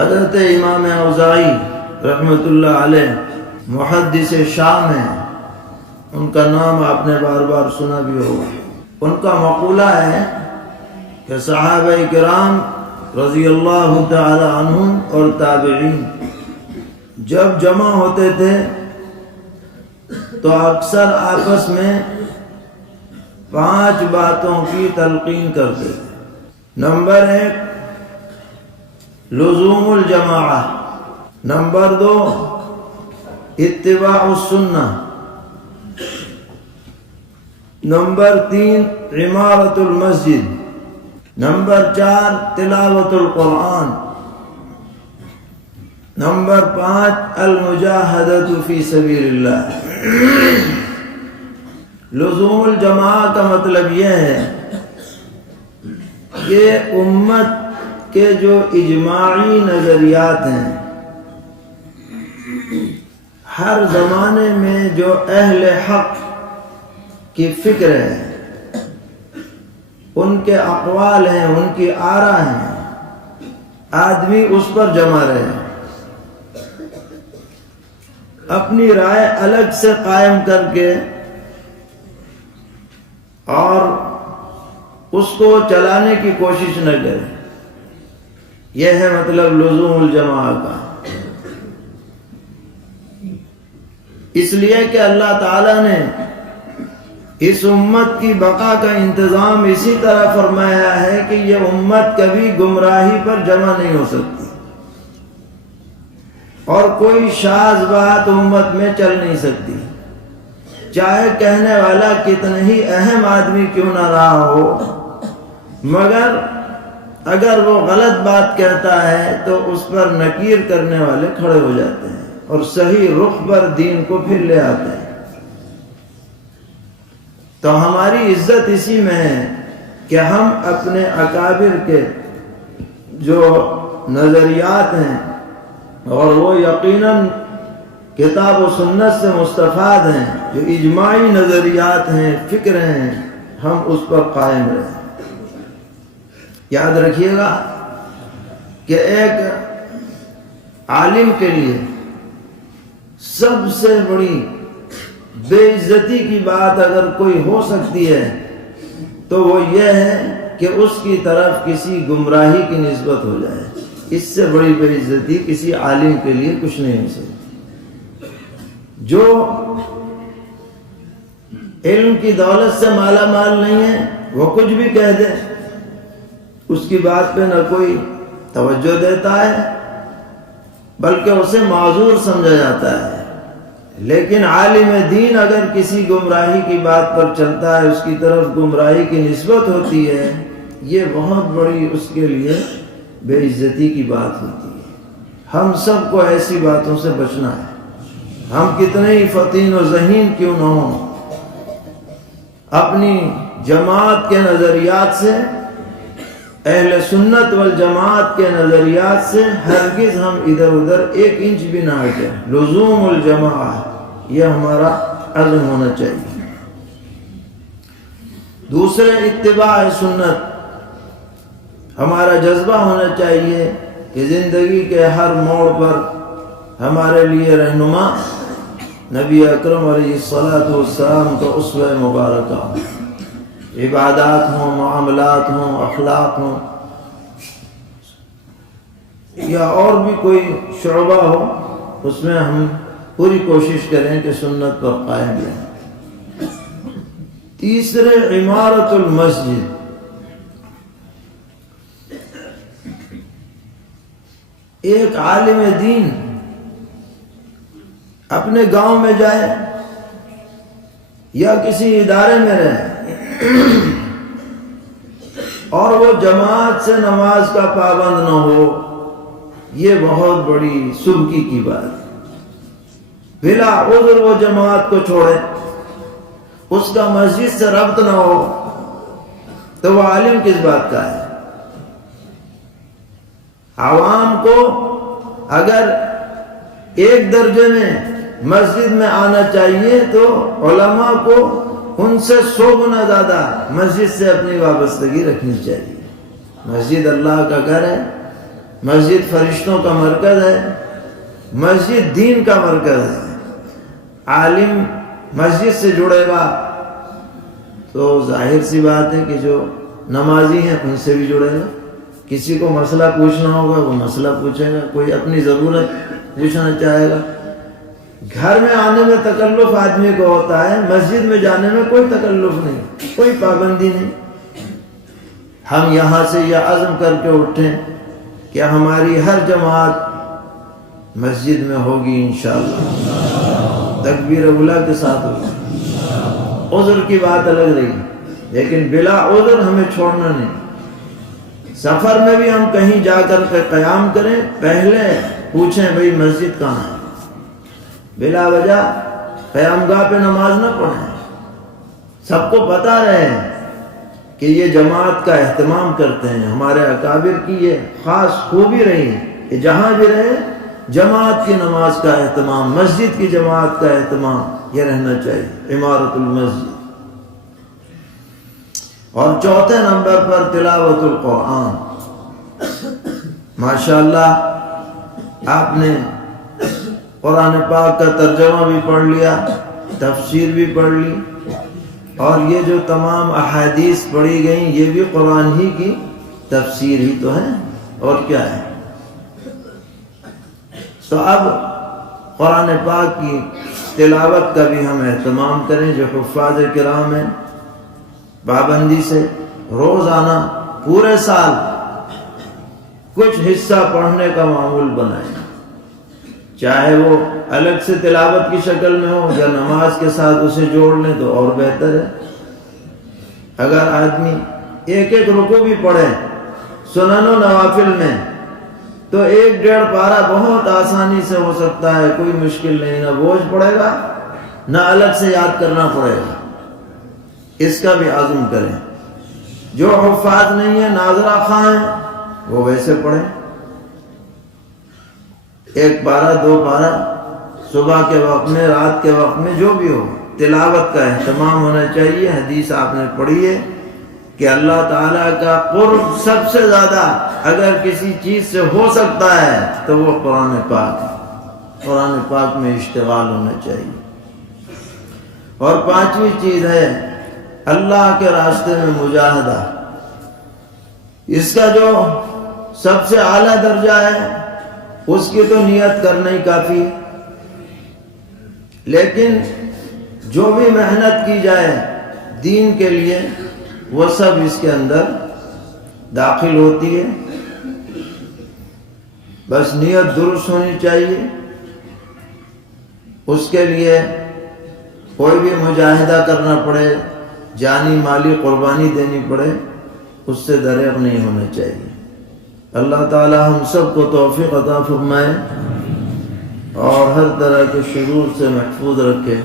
حضرت امام اوزاعی رحمۃ اللہ علیہ محدث شام ہیں، ان کا نام آپ نے بار بار سنا بھی ہوگا۔ ان کا مقولہ ہے کہ صحابہ کرام رضی اللہ تعالی عنہم اور تابعین جب جمع ہوتے تھے تو اکثر آپس میں 5 باتوں کی تلقین کرتے تھے۔ نمبر 1 لزوم الجماعہ، نمبر 2 اتباع السنہ، نمبر 3 عمارت المسجد، نمبر 4 تلاوت القرآن، نمبر 5 المجاہدۃ فی سبیل اللہ۔ لزوم الجماعہ کا مطلب یہ ہے کہ امت کے جو اجماعی نظریات ہیں، ہر زمانے میں جو اہل حق کی فکر ہے، ان کے اقوال ہیں، ان کی آراء ہیں، آدمی اس پر جمع رہے، اپنی رائے الگ سے قائم کر کے اور اس کو چلانے کی کوشش نہ کرے۔ یہ ہے مطلب لزوم الجماعہ کا۔ اس لیے کہ اللہ تعالیٰ نے اس امت کی بقا کا انتظام اسی طرح فرمایا ہے کہ یہ امت کبھی گمراہی پر جمع نہیں ہو سکتی، اور کوئی شاذ بات امت میں چل نہیں سکتی، چاہے کہنے والا کتنا ہی اہم آدمی کیوں نہ رہا ہو، مگر اگر وہ غلط بات کہتا ہے تو اس پر نکیر کرنے والے کھڑے ہو جاتے ہیں اور صحیح رخ پر دین کو پھر لے آتے ہیں۔ تو ہماری عزت اسی میں ہے کہ ہم اپنے اکابر کے جو نظریات ہیں، اور وہ یقیناً کتاب و سنت سے مستفاد ہیں، جو اجماعی نظریات ہیں، فکر ہیں، ہم اس پر قائم رہیں۔ یاد رکھیے گا کہ ایک عالم کے لیے سب سے بڑی بے عزتی کی بات اگر کوئی ہو سکتی ہے تو وہ یہ ہے کہ اس کی طرف کسی گمراہی کی نسبت ہو جائے۔ اس سے بڑی بے عزتی کسی عالم کے لیے کچھ نہیں ہو سکتی۔ جو علم کی دولت سے مالا مال نہیں ہے وہ کچھ بھی کہہ دے، اس کی بات پہ نہ کوئی توجہ دیتا ہے بلکہ اسے معذور سمجھا جاتا ہے۔ لیکن عالم دین اگر کسی گمراہی کی بات پر چلتا ہے، اس کی طرف گمراہی کی نسبت ہوتی ہے، یہ بہت بڑی اس کے لیے بے عزتی کی بات ہوتی ہے۔ ہم سب کو ایسی باتوں سے بچنا ہے، ہم کتنے ہی فطین و ذہین کیوں نہ ہوں، اپنی جماعت کے نظریات سے، اہل سنت والجماعت کے نظریات سے ہرگز ہم ادھر ادھر 1 انچ بھی نہ ہٹے۔ لزوم الجماعہ یہ ہمارا عزم ہونا چاہیے۔ دوسرے اتباع سنت، ہمارا جذبہ ہونا چاہیے کہ زندگی کے ہر موڑ پر ہمارے لیے رہنما نبی اکرم علیہ الصلاۃ والسلام کا اسوہ مبارکہ ہو۔ عبادات ہوں، معاملات ہوں، اخلاق ہوں، یا اور بھی کوئی شعبہ ہو، اس میں ہم پوری کوشش کریں کہ سنت پر قائم رہیں۔ تیسرے عمارت المسجد، ایک عالم دین اپنے گاؤں میں جائے یا کسی ادارے میں رہے اور وہ جماعت سے نماز کا پابند نہ ہو، یہ بہت بڑی سبکی کی بات۔ بلا عذر وہ جماعت کو چھوڑے، اس کا مسجد سے ربط نہ ہو، تو وہ عالم کس بات کا ہے؟ عوام کو اگر 1 درجے میں مسجد میں آنا چاہیے تو علماء کو ان سے 100 گنا زیادہ مسجد سے اپنی وابستگی رکھنی چاہیے۔ مسجد اللہ کا گھر ہے، مسجد فرشتوں کا مرکز ہے، مسجد دین کا مرکز ہے۔ عالم مسجد سے جڑے گا تو ظاہر سی بات ہے کہ جو نمازی ہیں ان سے بھی جڑے گا۔ کسی کو مسئلہ پوچھنا ہوگا وہ مسئلہ پوچھے گا، کوئی اپنی ضرورت پوچھنا چاہے گا۔ گھر میں آنے میں تکلف آدمی کو ہوتا ہے، مسجد میں جانے میں کوئی تکلف نہیں، کوئی پابندی نہیں۔ ہم یہاں سے یہ عزم کر کے اٹھیں کہ ہماری ہر جماعت مسجد میں ہوگی انشاءاللہ، تکبیر اولیٰ کے ساتھ ہوگی۔ عذر کی بات الگ رہی، لیکن بلا عذر ہمیں چھوڑنا نہیں۔ سفر میں بھی ہم کہیں جا کر کے قیام کریں، پہلے پوچھیں بھئی مسجد کہاں ہے، بلا وجہ قیام گاہ پہ نماز نہ پڑھیں۔ سب کو پتہ رہے کہ یہ جماعت کا اہتمام کرتے ہیں۔ ہمارے اکابر کی یہ خاص خوبی رہی ہے کہ جہاں بھی رہے جماعت کی نماز کا اہتمام، مسجد کی جماعت کا اہتمام یہ رہنا چاہیے، عمارت المسجد۔ اور چوتھے نمبر پر تلاوت القرآن۔ ماشاءاللہ آپ نے قرآن پاک کا ترجمہ بھی پڑھ لیا، تفسیر بھی پڑھ لی، اور یہ جو تمام احادیث پڑھی گئیں یہ بھی قرآن ہی کی تفسیر ہی تو ہے، اور کیا ہے۔ تو اب قرآن پاک کی تلاوت کا بھی ہم اہتمام کریں۔ جو حفاظ کرام ہیں پابندی سے روزانہ پورے سال کچھ حصہ پڑھنے کا معمول بنائیں، چاہے وہ الگ سے تلاوت کی شکل میں ہو یا نماز کے ساتھ اسے جوڑ لیں تو اور بہتر ہے۔ اگر آدمی ایک ایک رکوع بھی پڑھے سنن و نوافل میں تو 1-1.5 پارہ بہت آسانی سے ہو سکتا ہے، کوئی مشکل نہیں، نہ بوجھ پڑے گا نہ الگ سے یاد کرنا پڑے گا۔ اس کا بھی عزم کریں۔ جو حفاظ نہیں ہے، ناظرہ خواہ ہیں، وہ ویسے پڑھیں، 1 پارہ 2 پارہ، صبح کے وقت میں، رات کے وقت میں، جو بھی ہو، تلاوت کا اہتمام ہونا چاہیے۔ حدیث آپ نے پڑھی ہے کہ اللہ تعالیٰ کا قرب سب سے زیادہ اگر کسی چیز سے ہو سکتا ہے تو وہ قرآن پاک ہے۔ قرآن پاک میں اشتغال ہونا چاہیے۔ اور 5ویں چیز ہے اللہ کے راستے میں مجاہدہ۔ اس کا جو سب سے اعلیٰ درجہ ہے اس کی تو نیت کرنا ہی کافی، لیکن جو بھی محنت کی جائے دین کے لیے وہ سب اس کے اندر داخل ہوتی ہے۔ بس نیت درست ہونی چاہیے۔ اس کے لیے کوئی بھی مجاہدہ کرنا پڑے، جانی مالی قربانی دینی پڑے، اس سے دریغ نہیں ہونا چاہیے۔ اللہ تعالی ہم سب کو توفیق عطا فرمائے اور ہر طرح کے شرور سے محفوظ رکھے۔